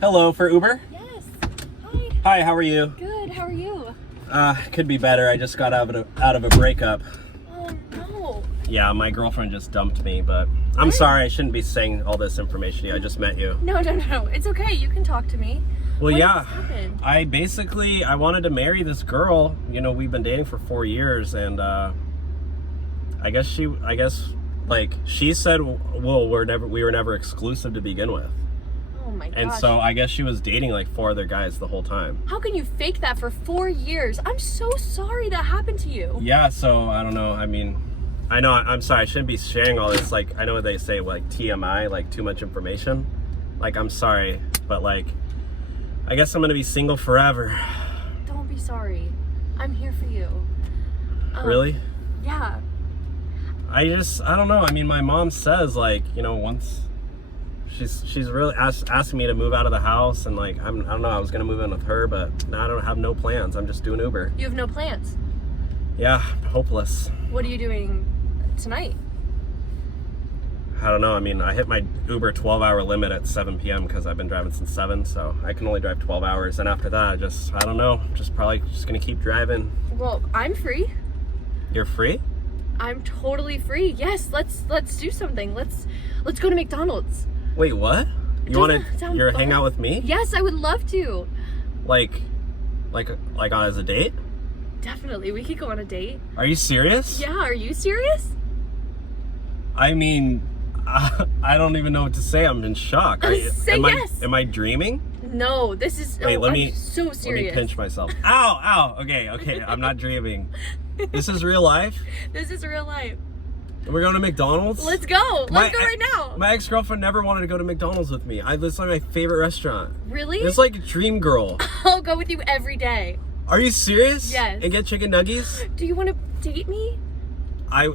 Hello, for Uber? Yes. Hi. Hi, how are you? Good. How are you? Could be better. I just got out of a breakup. Oh, no. Yeah, my girlfriend just dumped me, but I'm sorry. I shouldn't be saying all this information to you. I just met you. No. It's okay. You can talk to me. Well, What yeah. happened? I wanted to marry this girl. You know, we've been dating for 4 years, and I guess she said, well, we were never exclusive to begin with. Oh my gosh. And so I guess she was dating like 4 other guys the whole time. How can you fake that for 4 years? I'm so sorry that happened to you. Yeah, so I don't know. I mean, I know, I'm sorry, I shouldn't be sharing all this. Like, I know what they say, like TMI, like too much information. Like, I'm sorry, but like, I guess I'm gonna be single forever. Don't be sorry. I'm here for you. Really? Yeah. I don't know. I mean, my mom says, like, you know, once she's really asking me to move out of the house, and like, I don't know, I was gonna move in with her, but now I don't have no plans. I'm just doing Uber. You have no plans? Yeah, hopeless. What are you doing tonight? I don't know. I mean, I hit my Uber 12-hour limit at 7 p.m. because I've been driving since 7, so I can only drive 12 hours. And after that, I don't know, probably gonna keep driving. Well, I'm free. You're free? I'm totally free. Yes, let's do something. Let's go to McDonald's. Wait, what? You want to hang out with me? Yes, I would love to. Like as a date? Definitely. We could go on a date. Are you serious? Yeah, are you serious? I mean, I don't even know what to say. I'm in shock. Say yes. Am I dreaming? No, this is. Wait, I'm so serious. Let me pinch myself. Ow. Okay. I'm not dreaming. This is real life? This is real life. We're going to McDonald's? Let's go. Let's go right now. My ex-girlfriend never wanted to go to McDonald's with me. This is like my favorite restaurant. Really? It's like a dream girl. I'll go with you every day. Are you serious? Yes. And get chicken nuggets? Do you want to date me? I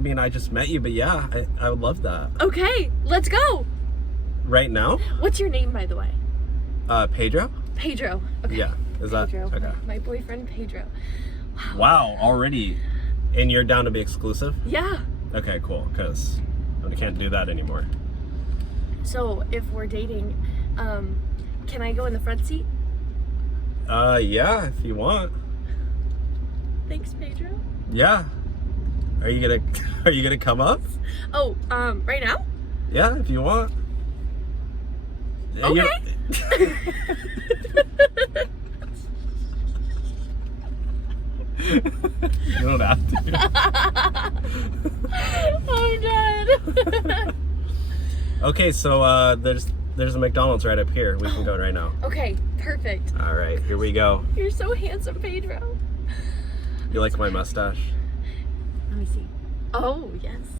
mean, I just met you, but yeah, I would love that. Okay, let's go. Right now? What's your name, by the way? Pedro? Pedro. Okay. Yeah. Is that Pedro. okay? My boyfriend, Pedro. Wow, already. And you're down to be exclusive? Yeah. Okay, cool, because I can't do that anymore. So, if we're dating, can I go in the front seat? Yeah, if you want. Thanks, Pedro. Yeah. Are you gonna come up? Oh, right now? Yeah, if you want. Okay. You don't have to. I'm dead. Okay, so there's a McDonald's right up here. We can go right now. Okay, perfect. All right, here we go. You're so handsome, Pedro. You like my mustache? Let me see. Oh, yes.